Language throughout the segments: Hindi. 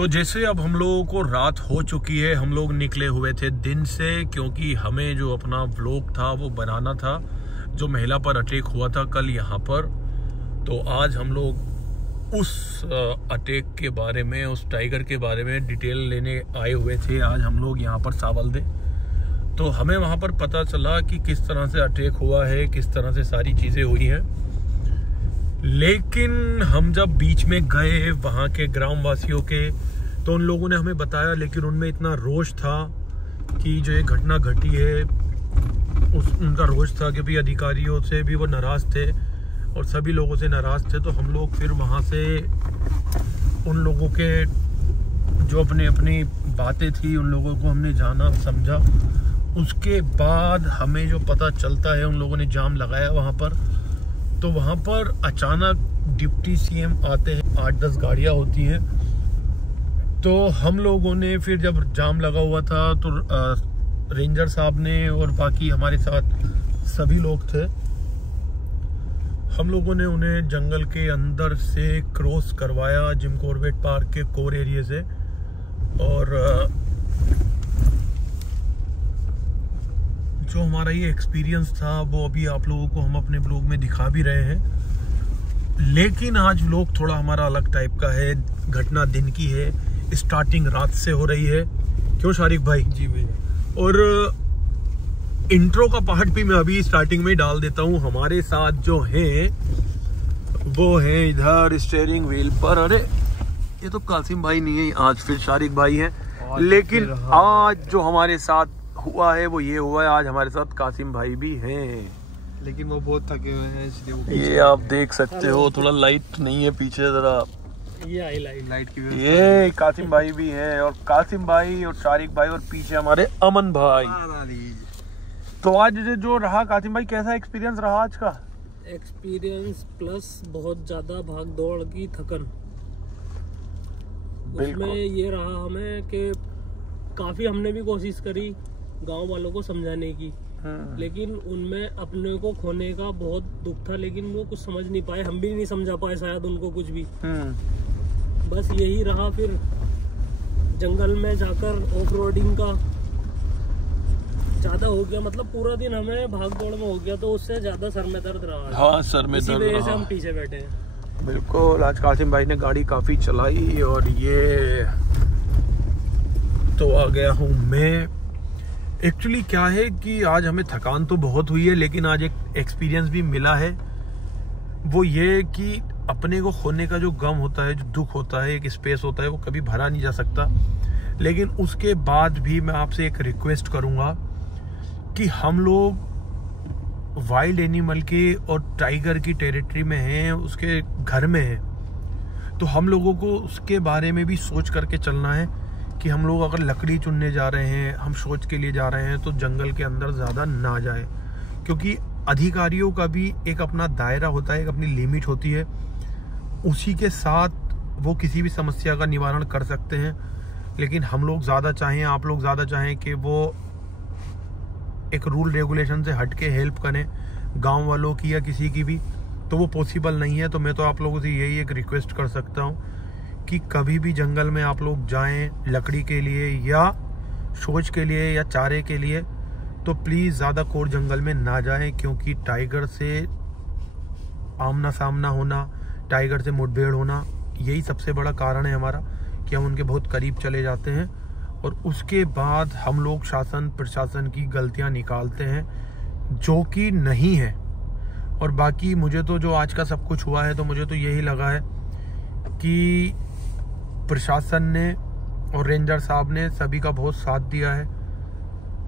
तो जैसे अब हम लोगों को रात हो चुकी है, हम लोग निकले हुए थे दिन से, क्योंकि हमें जो अपना व्लॉग था वो बनाना था जो महिला पर अटैक हुआ था कल यहाँ पर। तो आज हम लोग उस अटैक के बारे में, उस टाइगर के बारे में डिटेल लेने आए हुए थे। आज हम लोग यहाँ पर सावलदे, तो हमें वहाँ पर पता चला कि किस तरह से अटैक हुआ है, किस तरह से सारी चीज़ें हुई हैं। लेकिन हम जब बीच में गए वहाँ के ग्रामवासियों के, तो उन लोगों ने हमें बताया, लेकिन उनमें इतना रोष था कि जो ये घटना घटी है उनका रोष था कि भाई अधिकारियों से भी वो नाराज़ थे और सभी लोगों से नाराज़ थे। तो हम लोग फिर वहाँ से उन लोगों के जो अपनी बातें थी उन लोगों को हमने जाना समझा। उसके बाद हमें जो पता चलता है, उन लोगों ने जाम लगाया वहाँ पर। तो वहाँ पर अचानक डिप्टी सीएम आते हैं, 8-10 गाड़ियाँ होती हैं। तो हम लोगों ने फिर जब जाम लगा हुआ था तो रेंजर साहब ने और बाकी हमारे साथ सभी लोग थे, हम लोगों ने उन्हें जंगल के अंदर से क्रॉस करवाया जिम कॉर्बेट पार्क के कोर एरिया से। और जो हमारा ये एक्सपीरियंस था वो अभी आप लोगों को हम अपने ब्लॉग में दिखा भी रहे हैं। लेकिन आज व्लॉग थोड़ा हमारा अलग टाइप का है। घटना दिन की है, स्टार्टिंग रात से हो रही है। क्यों शारिक भाई? जी भैया। और इंट्रो का पार्ट भी मैं अभी स्टार्टिंग में डाल देता हूँ। हमारे साथ जो है वो है इधर स्टीयरिंग व्हील पर, अरे ये तो कासिम भाई नहीं है, आज फिर शारिक भाई हैं। लेकिन आज जो हमारे साथ हुआ है वो ये हुआ है, आज हमारे साथ कासिम भाई भी हैं। लेकिन वो बहुत थके हुए हैं, इसलिए वो ये आप देख सकते हो, थोड़ा लाइट नहीं है पीछे, जरा ये आई लाइट की वजह से। ये कासिम भाई भी हैं, और कासिम भाई और शारिक भाई, और पीछे हमारे अमन भाई। तो आज जो रहा कासिम भाई, कैसा एक्सपीरियंस रहा आज का? एक्सपीरियंस प्लस बहुत ज्यादा भाग दौड़ की थकन। उसमें ये रहा हमें कि काफी हमने भी कोशिश करी गांव वालों को समझाने की, लेकिन उनमें अपने को खोने का बहुत दुख था। लेकिन वो कुछ समझ नहीं पाए, हम भी नहीं समझा पाए शायद उनको कुछ भी। बस यही रहा, फिर जंगल में जाकर ऑफ रोडिंग का ज्यादा हो गया, मतलब पूरा दिन हमें भाग दौड़ में हो गया, तो उससे ज्यादा सर में दर्द रहा। हाँ, सर में दर्द रहा। से हम पीछे बैठे हैं। बिल्कुल, आज कासिम भाई ने गाड़ी काफी चलाई, और ये तो आ गया हूँ मैं। एक्चुअली क्या है कि आज हमें थकान तो बहुत हुई है, लेकिन आज एक एक्सपीरियंस भी मिला है। वो ये कि अपने को खोने का जो गम होता है, जो दुख होता है, एक स्पेस होता है, वो कभी भरा नहीं जा सकता। लेकिन उसके बाद भी मैं आपसे एक रिक्वेस्ट करूंगा कि हम लोग वाइल्ड एनिमल के और टाइगर की टेरिटरी में हैं, उसके घर में हैं, तो हम लोगों को उसके बारे में भी सोच करके चलना है कि हम लोग अगर लकड़ी चुनने जा रहे हैं, हम शौच के लिए जा रहे हैं, तो जंगल के अंदर ज़्यादा ना जाए, क्योंकि अधिकारियों का भी एक अपना दायरा होता है, एक अपनी लिमिट होती है। उसी के साथ वो किसी भी समस्या का निवारण कर सकते हैं। लेकिन हम लोग ज़्यादा चाहें, आप लोग ज़्यादा चाहें कि वो एक रूल रेगुलेशन से हट के हेल्प करें गांव वालों की या किसी की भी, तो वो पॉसिबल नहीं है। तो मैं तो आप लोगों से यही एक रिक्वेस्ट कर सकता हूँ कि कभी भी जंगल में आप लोग जाएं लकड़ी के लिए या शौच के लिए या चारे के लिए, तो प्लीज़ ज़्यादा कोर जंगल में ना जाएं, क्योंकि टाइगर से आमना सामना होना, टाइगर से मुठभेड़ होना, यही सबसे बड़ा कारण है हमारा कि हम उनके बहुत करीब चले जाते हैं। और उसके बाद हम लोग शासन प्रशासन की गलतियां निकालते हैं जो कि नहीं है। और बाकी मुझे तो जो आज का सब कुछ हुआ है, तो मुझे तो यही लगा है कि प्रशासन ने और रेंजर साहब ने सभी का बहुत साथ दिया है।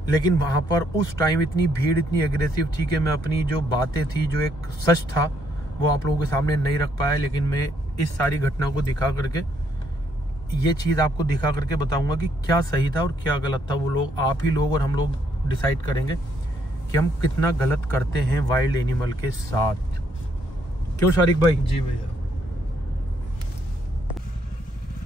लेकिन वहाँ पर उस टाइम इतनी भीड़, इतनी एग्रेसिव थी कि मैं अपनी जो बातें थी, जो एक सच था, वो आप लोगों के सामने नहीं रख पाया। लेकिन मैं इस सारी घटना को दिखा करके, ये चीज़ आपको दिखा करके बताऊंगा कि क्या सही था और क्या गलत था। वो लोग, आप ही लोग और हम लोग डिसाइड करेंगे कि हम कितना गलत करते हैं वाइल्ड एनिमल के साथ। क्यों शारिक भाई? जी भैया।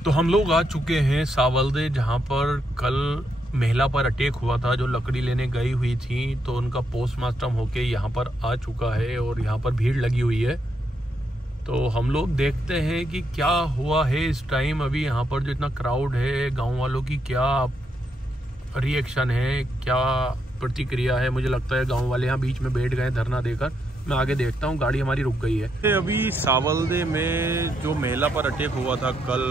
तो हम लोग आ चुके हैं सावलदे, जहाँ पर कल महिला पर अटैक हुआ था, जो लकड़ी लेने गई हुई थी। तो उनका पोस्टमार्टम होके यहाँ पर आ चुका है और यहाँ पर भीड़ लगी हुई है। तो हम लोग देखते हैं कि क्या हुआ है इस टाइम। अभी यहाँ पर जो इतना क्राउड है, गांव वालों की क्या रिएक्शन है, क्या प्रतिक्रिया है। मुझे लगता है गांव वाले यहाँ बीच में बैठ गए धरना देकर। मैं आगे देखता हूँ, गाड़ी हमारी रुक गई है। अभी सावलदे में जो महिला पर अटैक हुआ था कल,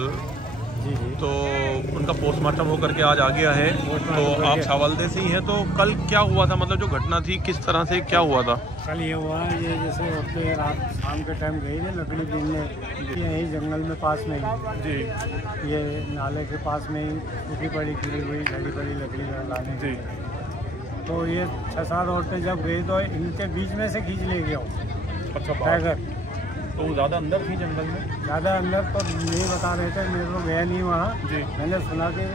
तो उनका पोस्टमार्टम होकर के आज आ गया है। तो आप सावलदे से ही हैं, तो कल क्या हुआ था, मतलब जो घटना थी किस तरह से क्या हुआ था? कल ये हुआ, ये जैसे होते रात शाम के टाइम गई थे लकड़ी बीनने, यही जंगल में पास में ही जी, ये नाले के पास में ही टूटी पड़ी गिरी हुई झड़ी पड़ी लकड़ी लाने जी। तो ये 6-7 औरतें जब गई तो इनके बीच में से खींच ले गया अच्छा, टाइगर। तो ज़्यादा अंदर थी जंगल में? ज़्यादा अंदर तो नहीं बता रहे थे, मेरे को गया नहीं वहाँ जी। मैंने सुना कि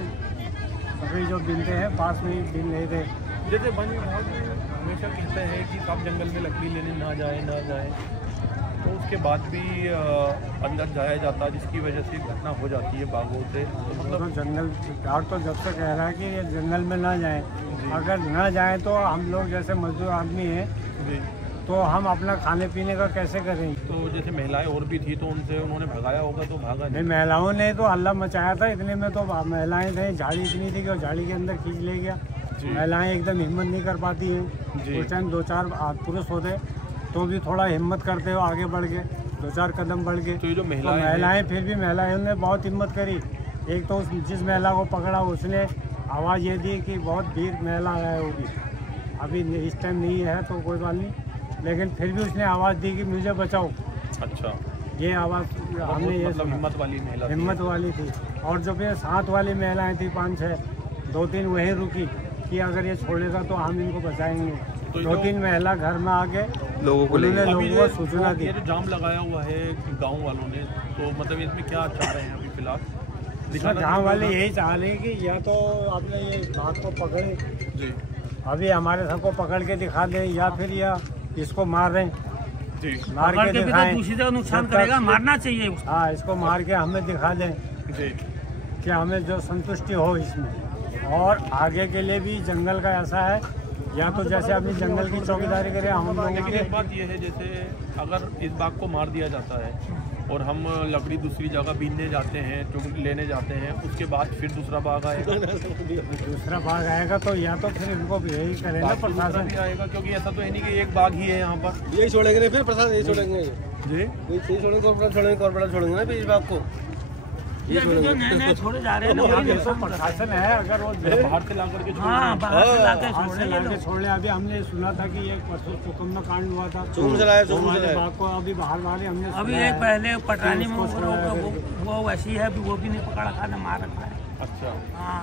सभी जो बिनते हैं पास में ही बिन रहे थे। जैसे वन विभाग हमेशा कहते हैं कि सब जंगल में लकड़ी लेने ना जाए, तो उसके बाद भी अंदर जाया जाता है, जिसकी वजह से घटना हो जाती है बाघों से। तो मतलब तो जंगल गार्ड तो जब से कह रहा है कि ये जंगल में ना जाएं, अगर ना जाएं तो हम लोग जैसे मजदूर आदमी हैं जी, तो हम अपना खाने पीने का कैसे करें। तो जैसे महिलाएं और भी थी, तो उनसे उन्होंने भगाया होगा, तो भागा नहीं, महिलाओं ने तो हल्ला मचाया था, इतने में तो महिलाएं थे, झाड़ी इतनी थी कि झाड़ी के अंदर खींच ले गया। महिलाएं एकदम हिम्मत नहीं कर पाती हैं। उस टाइम 2-4 पुरुष होते तो भी थोड़ा हिम्मत करते हो, आगे बढ़ गए 2-4 कदम बढ़ गए। तो ये जो महिलाएं फिर भी महिलाओं ने बहुत हिम्मत करी। एक तो जिस महिला को पकड़ा उसने आवाज़ ये दी कि बहुत वीर महिला है, होगी अभी इस टाइम नहीं है तो कोई बात नहीं, लेकिन फिर भी उसने आवाज़ दी कि मुझे बचाओ। अच्छा, ये आवाज़ हमने ये मतलब हिम्मत वाली महिला, हिम्मत वाली थी। और जो फिर साथ वाली महिलाएं थी 5-6, 2-3 वहीं रुकी कि अगर ये छोड़ेगा तो हम इनको बचाएंगे। तो 2-3 महिला घर में आके लोगों को लोगों को सूचना दी। ये जो जाम लगाया हुआ है गांव वालों ने, तो मतलब इसमें क्या चाह रहे हैं अभी फिलहाल? गाँव वाले यही चाह रहे हैं कि या तो आपने ये बाघ को पकड़े जी, अभी हमारे सबको पकड़ के दिखा दें, या फिर या इसको मार रहे जी, मार के दिखाएं। दूसरी जगह नुकसान करेगा, मारना चाहिए उसको। हाँ, इसको मार के हमें दिखा दें जी, कि हमें जो संतुष्टि हो इसमें। और आगे के लिए भी जंगल का ऐसा है, या तो जैसे अपनी जंगल की चौकीदारी करें हम लोगों लेकिन की। एक बात यह है, जैसे अगर इस बाघ को मार दिया जाता है और हम लकड़ी दूसरी जगह बीनने जाते हैं, चुंगी लेने जाते हैं, उसके बाद फिर दूसरा बाघ आएगा। दूसरा बाघ आएगा तो या तो फिर इनको भी यही करें ना प्रशासन भी आएगा, क्योंकि ऐसा तो है नहीं कि एक बाघ ही है यहाँ पर। यही छोड़ेंगे फिर प्रसाद, यही छोड़ेंगे जी, यही छोड़ेंगे, कॉर्पोरेट छोड़ेंगे ना फिर इस बात को। ये जो नए छोड़े जा रहे हैं ना, वही तो प्रशासन है, अगर वो बाहर से ला करके हाँ, बाहर से लाके बाहर छोड़ से रहे हैं लाके लोग। छोड़ ले। अभी हमने सुना था कि एक परसों चुकम्मा कांड हुआ था, चुकम चलाया, चुकम हमारे चलाया। बाघ को अभी बाहर वाले हमने अभी सुना एक है। पहले पटरानी में उसको सुनाया वो वैसी है, वो भी नहीं पकड़ा था, न मार रखा है। अच्छा, हाँ,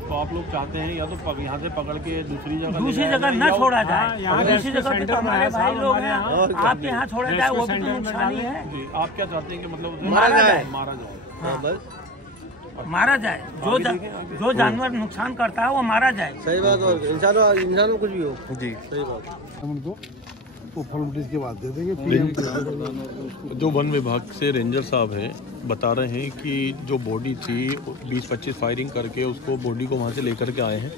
तो आप लोग चाहते हैं या तो यहाँ से पकड़ के दूसरी जगह दूसरी ले जगह जाए, न या छोड़ा हाँ, जाए। यहाँ दूसरी रेस्क्यू जगह पे सेंटर तो हमारे बनाया भाई था लोग हमारे हैं, यहाँ। आप यहाँ छोड़ा जाए वो भी तो नुकसानी है। जी, आप क्या चाहते हैं कि मतलब उसे मारा जाए। मारा जाए? हाँ, बस मारा जाए, जो जानवर नुकसान करता है वो मारा जाए। सही बात। और इंसान कुछ भी हो जी, सही बात। हम उनको वो फॉर्मेलिटीज के बाद दे देंगे। PM जो वन विभाग से रेंजर साहब हैं बता रहे हैं कि जो बॉडी थी 20-25 फायरिंग करके उसको बॉडी को वहाँ से लेकर के आए हैं।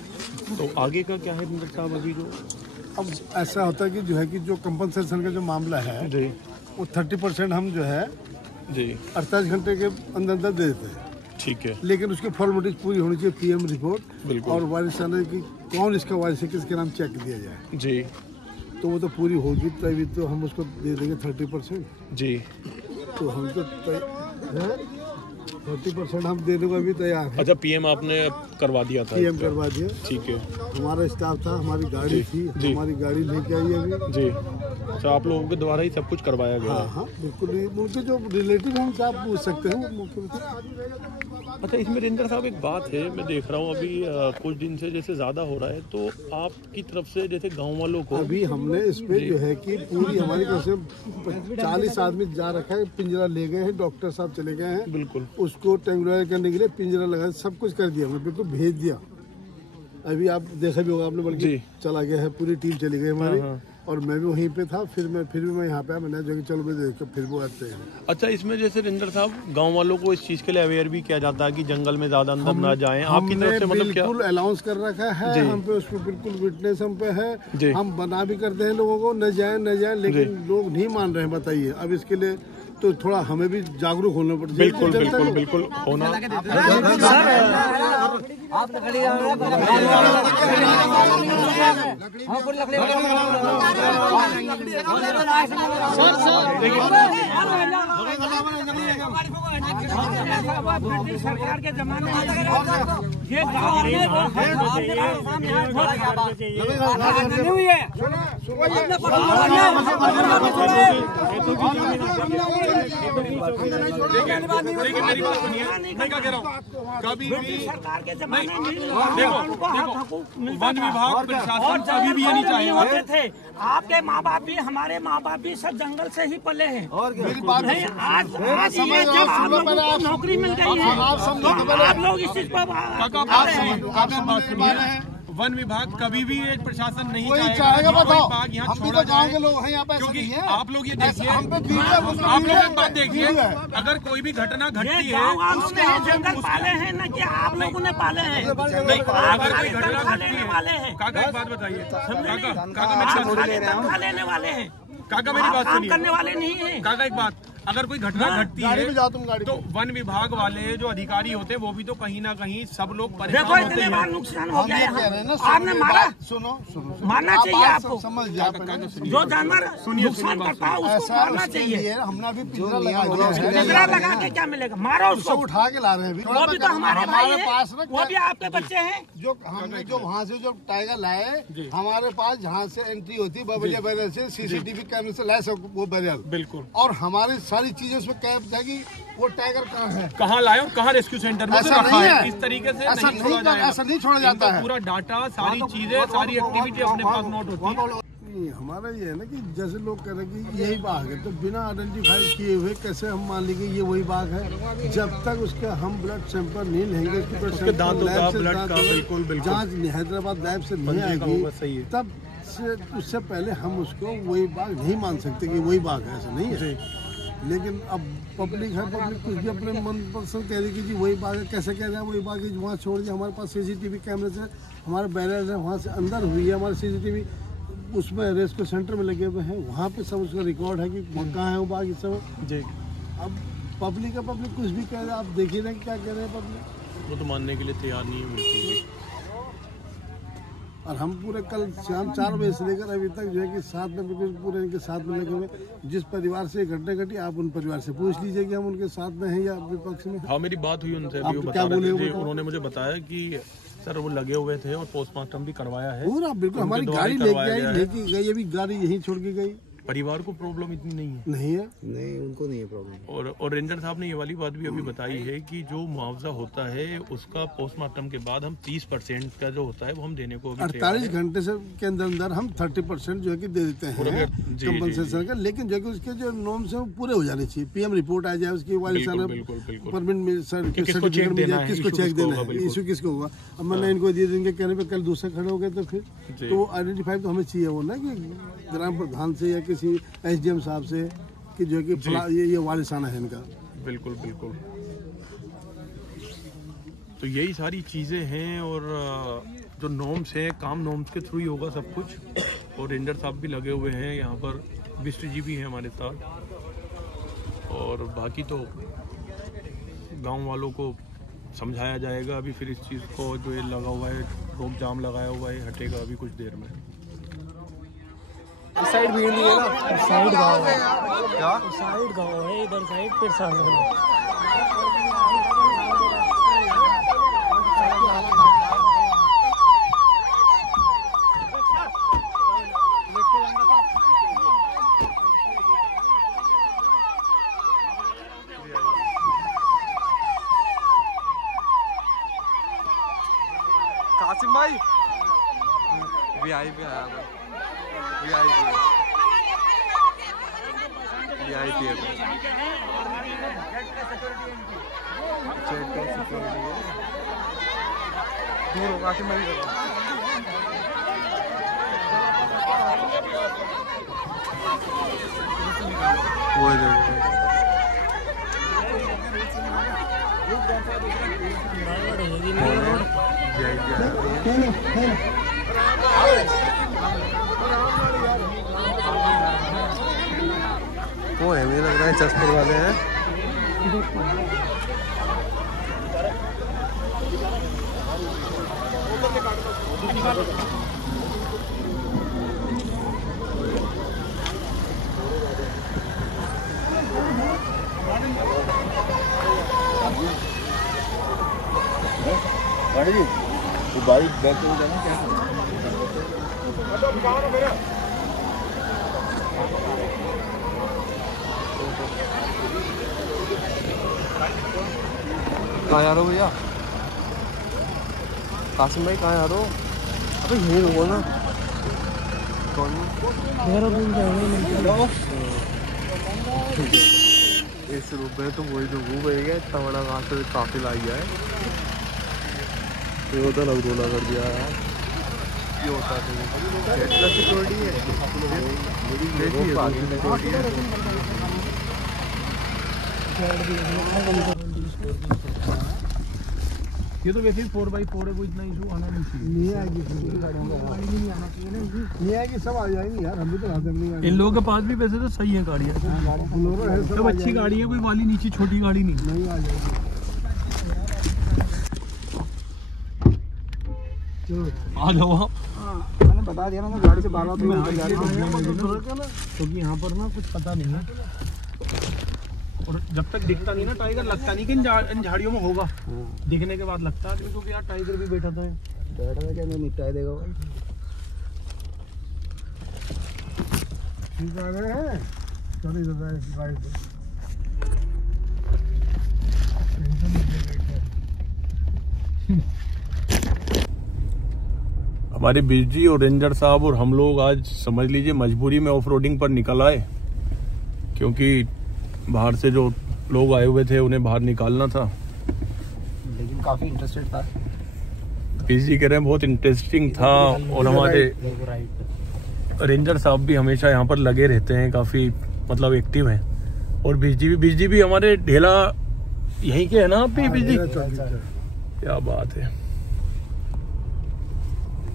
तो आगे का क्या है रेंजर साहब? अभी जो अब ऐसा होता है कि जो है कि जो कंपनसेशन का जो मामला है जी, वो 30% हम जो है जी, 48 घंटे के अंदर अंदर दे देते हैं, ठीक है, लेकिन उसकी फॉर्मेलिटीज पूरी होनी चाहिए। PM रिपोर्ट बिल्कुल। और वारिसाना की कौन इसका वारिस है, किसके नाम चेक दिया जाए, जी, तो वो तो पूरी होगी तभी तो हम उसको दे देंगे 30%। जी, तो हम तो 30% हम देने को अभी तैयार है। अच्छा, PM आपने करवा दिया था? PM करवा दिया, ठीक है, हमारा स्टाफ था, हमारी गाड़ी थी, जी। हमारी गाड़ी लेके आई अभी। जी। अच्छा, आप लोगों के द्वारा ही सब कुछ करवाया गया हाँ है? हाँ बिल्कुल, उनके जो रिलेटिव हैं उनसे आप पूछ सकते हैं वो मौके पे। अच्छा, इसमें रेंजर साहब एक बात है, मैं देख रहा हूँ अभी कुछ दिन से जैसे ज़्यादा हो रहा है, तो आपकी तरफ से जैसे गांव वालों को अभी हमने इस पे जो है कि पूरी हमारी तरफ से 40 आदमी जा रखा है, पिंजरा ले गए हैं, डॉक्टर साहब चले गए हैं, बिल्कुल, उसको टेम्परेरी करने के लिए पिंजरा लगा सब कुछ कर दिया, हमने बिल्कुल भेज दिया। अभी आप देखा भी होगा आपने, बल्कि जी। चला गया है, पूरी टीम चली गई हमारी। हाँ। और मैं भी वहीं पे था, फिर मैं यहाँ पे आया, मैंने जो कि चलो मैं देख फिर वो आते हैं। अच्छा, इसमें जैसे रेंजर साहब गांव वालों को इस चीज़ के लिए अवेयर भी किया जाता है कि जंगल में ज़्यादा अंदर ना जाएं, आपकी तरफ से मतलब क्या? बिल्कुल अलाउंस कर रखा है, जी। हम पे उस पर बिल्कुल विटनेस हम पे है, जी। हम बना भी करते हैं लोगों को न जाए, लेकिन लोग नहीं मान रहे हैं। बताइए, अब इसके लिए तो थोड़ा हमें भी जागरूक होना पड़ता है। बिल्कुल बिल्कुल बिल्कुल होना। ब्रिटिश सरकार के जमाने में ये गाँव हुई है। देखिए मेरी बात सुनिए, मैं क्या कह रहा हूँ, कभी भी सरकार के जमाने में देखो वन विभाग प्रशासन कभी भी ये नहीं चाहेगा। थे आपके माँ बाप भी, हमारे माँ बाप भी सब जंगल से ही पले हैं। मेरी बात नहीं, आज ये जब आप लोगों को नौकरी मिल गई है तो आप लोग इस चीज को वन विभाग कभी भी एक प्रशासन नहीं चाहेगा। बताओ, बाघ यहाँ हम भी छोड़ा तो गाँव जाए, के लोग हैं, यहाँ पे ऐसा क्योंकि नहीं है। आप लोग ये देखिए, हम पे भीड़ है, उसमें आप भीड़ लोग है। एक बात देखिए, अगर कोई भी घटना घटती है, जंगल पाले हैं ना कि आप लोगों ने पाले हैं। नहीं, अगर कोई घटना घटती है, वाले हैं काका एक बात बताइए, काका लेने वाले हैं, काका मेरी बात काम सुनिए, करने वाले नहीं है। काका एक बात, अगर कोई घटना घटती गाड़ी है में जाओ तुम, गाड़ी तो में। वन विभाग वाले जो अधिकारी होते हैं वो भी तो कहीं ना कहीं सब लोग देखो परेशान होते इतने बार हैं। नुकसान हो हम गया ये है, कह रहे हैं ना, आपने मारा, सुनो सुनो, मारना आप चाहिए बात आपको। समझ जाए पहले। जो जानवर नुकसान करता है उसको ऐसा मारना उसके चाहिए। लिए हमने अभी पिंजरा लगा दिया है। पिंजरा लगा के क्या मिलेगा, मारो उसको उसको। उठा के ला रहे हैं अभी। वो भी तो हमारे भाई पास हैं, ना वो भी आपके बच्चे हैं। जो हमने जो वहाँ से जो टाइगर लाए, हमारे पास जहाँ से एंट्री होती है बबलिया बैरियर से, सीसीटीवी कैमरे से लैस है वो बैरियर, बिल्कुल, और हमारी सारी चीजें उसमें कैद है कि वो टाइगर कहाँ है, कहाँ लाए और कहाँ रेस्क्यू सेंटर में ऐसा रखा नहीं है। है। इस तरीके से ऐसा नहीं छोड़ा जाएगा, ऐसा नहीं छोड़ा जाता इनका है। पूरा डाटा, सारी चीजें, सारी एक्टिविटी अपने पास नोट होती है। नहीं, हमारा ये है ना कि जैसे लोग कह रहे हैं कि यही बाघ है, तो बिना आइडेंटिफाई किए हुए कैसे हम मान लेंगे ये वही बाघ है। जब तक उसका हम ब्लड सैंपल नहीं लेंगे, उसके दांतों का, ब्लड का, बिल्कुल बिल्कुल जांच हैदराबाद लैब से नहीं आएगी, तब से उससे पहले हम उसको वही बाघ नहीं मान सकते कि वही बाघ है, ऐसा नहीं है। लेकिन अब पब्लिक है, पब्लिक कुछ भी अपने मन पसंद कह रही कि जी वही बाघ है, कैसे कह रहे हैं वही बाघ है, वहाँ छोड़ दिया। हमारे पास सीसीटीवी कैमरे से हमारे बैरियर है, वहाँ से अंदर हुई है हमारे सीसीटीवी, उसमें रेस्क्यू सेंटर में लगे हुए हैं, वहाँ पे सब उसका रिकॉर्ड है कि कहाँ है वो बाघ, इस समय जी। अब पब्लिक है, पब्लिक कुछ भी कह रहे हैं, आप देखिए ना क्या कह रहे हैं पब्लिक, वो तो मानने के लिए तैयार नहीं है बिल्कुल। और हम पूरे कल शाम 4 बजे से लेकर अभी तक जो है कि साथ में बिल्कुल पूरे इनके साथ में लगे हुए। जिस परिवार से घटना घटी आप उन परिवार से पूछ लीजिए कि हम उनके साथ में हैं या विपक्ष में। हाँ, मेरी बात हुई उनसे, अभी वो क्या बता बोले रहे थे, वो? उन्होंने मुझे बताया कि सर वो लगे हुए थे और पोस्टमार्टम भी करवाया है पूरा बिल्कुल, उनके हमारी द्वारा गाड़ी ही लेके करवाया आई, गया है। लेके गई, अभी गाड़ी यहीं छोड़ के गई। परिवार को प्रॉब्लम इतनी नहीं है, नहीं है, नहीं उनको नहीं है प्रॉब्लम। और रेंजर साहब ने ये वाली बात भी अभी बताई है कि जो मुआवजा होता है उसका पोस्टमार्टम के बाद हम 30% का जो होता है वो हम देने को अभी तैयार 48 हैं। घंटे से के अंदर अंदर हम 30% जो है कि दे देते हैं जी, कंपनसेशन का, लेकिन जो है कि उसके जो नॉर्म्स है वो पूरे हो जाने चाहिए। पीएम रिपोर्ट आ जाए, उसकी बिल्कुल, परमिट किसको चेक देना है, किसको चेक देना है, बिल्कुल। इशू किसको होगा। अब मैंने इनको दिए, इनके कहने पे कल दूसरे खड़े हो गए तो फिर तो वो आइडेंटिफाई तो हमें चाहिए वो ना कि ग्राम प्रधान से या किसी एसडीएम साहब से कि जो है कि ये वारिसाना है इनका। बिल्कुल बिल्कुल। तो यही सारी चीज़ें हैं, और जो नॉर्म्स हैं, काम नॉर्म्स के थ्रू ही होगा सब कुछ। और रेंजर साहब भी लगे हुए हैं यहाँ पर, विष्ट जी भी हैं हमारे साथ, और बाकी तो गांव वालों को समझाया जाएगा। अभी फिर इस चीज़ को जो ये लगा हुआ है, रोक जाम लगाया हुआ है, हटेगा अभी कुछ देर में। साइड भीड़ नहीं है ना, साइड गाँव है, क्या साइड गाँव है, इधर साइड फिर सामने। कासिम भाई वीआईपी आया भाई, वीआईपी है दूर होगा कि मैं वो टेम्पो है, मुझे लग रहा है जसपुर वाले हैं। वो बाइक बैक हो जाना क्या? कहाँ यार हो भैया? कासिम भाई कहाँ यार हो? अबे यहीं रुको ना। कौन? 1 रुपये तो वही तो वो भैया इतना बड़ा कहाँ से काफिल आई है। ये होता लग रोला कर दिया यार। ये होता है सिक्योरिटी है। ये तो वैसे ही 4x4 है, कोई इतना इशू आना नहीं चाहिए। नहीं आएगी, सब आ जाएंगी यार, हम भी तो नहीं आएंगे। इन लोगों के पास भी वैसे तो सही है गाड़ियाँ, सब अच्छी गाड़ी है, कोई वाली नीचे छोटी गाड़ी नहीं आ जाएगी। आ जाओ आप। मैंने बता दिया ना गाड़ी से बारह क्योंकि यहाँ पर ना कुछ पता नहीं है, और जब तक दिखता नहीं ना टाइगर, लगता नहीं कि इन झाड़ियों में होगा। दिखने के बाद लगता है क्योंकि यार टाइगर भी बैठा था। क्या निपटा देगा भाई। ठीक आ रहे हैं, चलिए हमारे बिजली और रेंजर साहब और हम लोग आज समझ लीजिए मजबूरी में ऑफ रोडिंग पर निकल आए, क्योंकि बाहर से जो लोग आए हुए थे उन्हें बाहर निकालना था। लेकिन काफी इंटरेस्टेड था, बिजली कह रहे हैं बहुत इंटरेस्टिंग था। और हमारे रेंजर साहब भी हमेशा यहाँ पर लगे रहते हैं, काफी मतलब एक्टिव हैं। और बिजली भी हमारे ढेला यहीं के है ना आप भी? बिजली क्या बात है।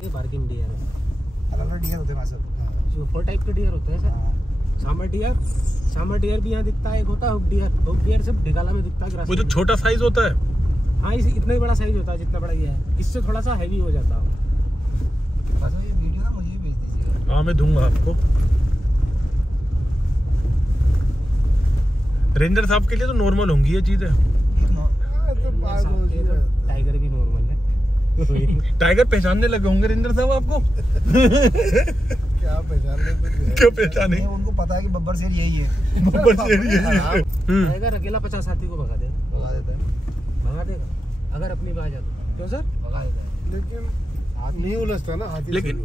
पार्किंग डियर है, अलग-अलग डियर होते हैं वहाँ सब। जो 4 टाइप के डियर होते हैं सर। सामर डियर भी यहाँ दिखता है, एक होता है हुक डियर सिर्फ ढिगाला में दिखता है। वो जो छोटा साइज होता है, हाँ इस इतना ही बड़ा साइज होता है जितना बड़ा ये है, इससे थोड़ा सा हैवी हो जाता है। ये वीडियो ना मुझे भेज दीजिएगा। हाँ मैं दूंगा आपको। रेंजर साहब के लिए तो नॉर्मल होंगी ये चीजें। टाइगर भी नॉर्मल है। टाइगर पहचानने लगे होंगे रेंजर साहब आपको। क्या पहचाने? क्यों पहचाने? उनको पता है कि बब्बर शेर यही है। बब्बर शेर यही है। टाइगर अकेला 50 हाथी को भगा देता है, भगा देगा अगर अपनी बात जाए। क्यों सर? भगा देता है, लेकिन नहीं उलझता ना हाथी। लेकिन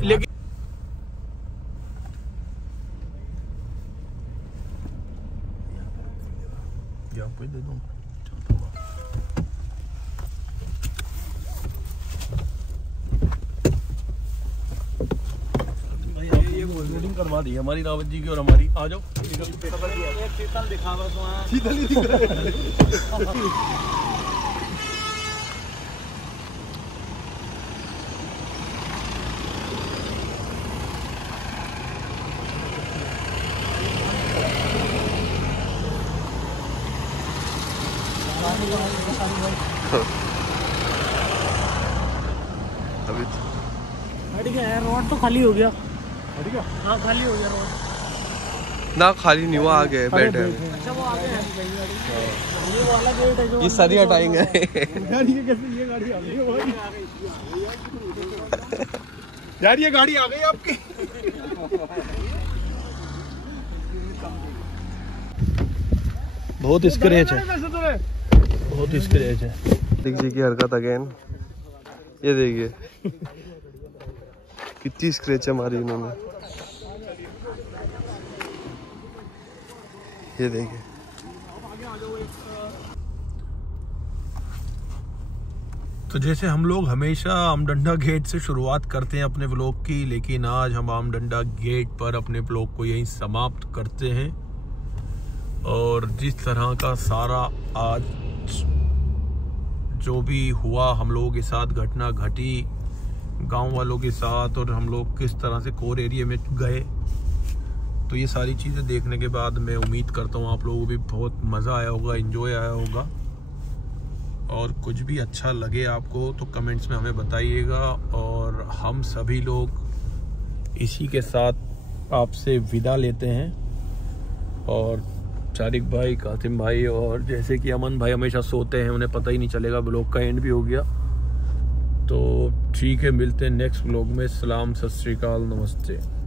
यहाँ पे दे दूँ। लोडिंग करवा दी हमारी रावत जी की और हमारी। आ जाओ। शीतल दिखावा तो शीतल ही दिख रहा है। अभी रोड तो खाली हो गया। हाँ खाली हो गया रोड ना, खाली नहीं हुआ, आ गए बैठे। अच्छा वो आगे है, ये वाला गेट है जो ये सारी हटाएंगे। यार ये कैसे ये गाड़ी आ गई यार, ये गाड़ी आ गई आपकी। बहुत स्क्रैच है, बहुत स्क्रैच है। दिख जी की हरकत अगेन, ये देखिए कितनी स्क्रैच है मारी इन्होंने। ये देखिए तो जैसे हम लोग हमेशा आमडंडा गेट से शुरुआत करते हैं अपने व्लॉग की, लेकिन आज हम आमडंडा गेट पर अपने व्लॉग को यहीं समाप्त करते हैं। और जिस तरह का सारा आज जो भी हुआ हम लोगों के साथ, घटना घटी गांव वालों के साथ, और हम लोग किस तरह से कोर एरिया में गए, तो ये सारी चीज़ें देखने के बाद मैं उम्मीद करता हूँ आप लोगों को भी बहुत मज़ा आया होगा, एंजॉय आया होगा। और कुछ भी अच्छा लगे आपको तो कमेंट्स में हमें बताइएगा। और हम सभी लोग इसी के साथ आपसे विदा लेते हैं। और चारिक भाई, कासिम भाई और जैसे कि अमन भाई हमेशा सोते हैं, उन्हें पता ही नहीं चलेगा, ब्लॉग का एंड भी हो गया। तो ठीक है, मिलते हैं नेक्स्ट ब्लॉग में। सलाम, सत श्री अकाल, नमस्ते।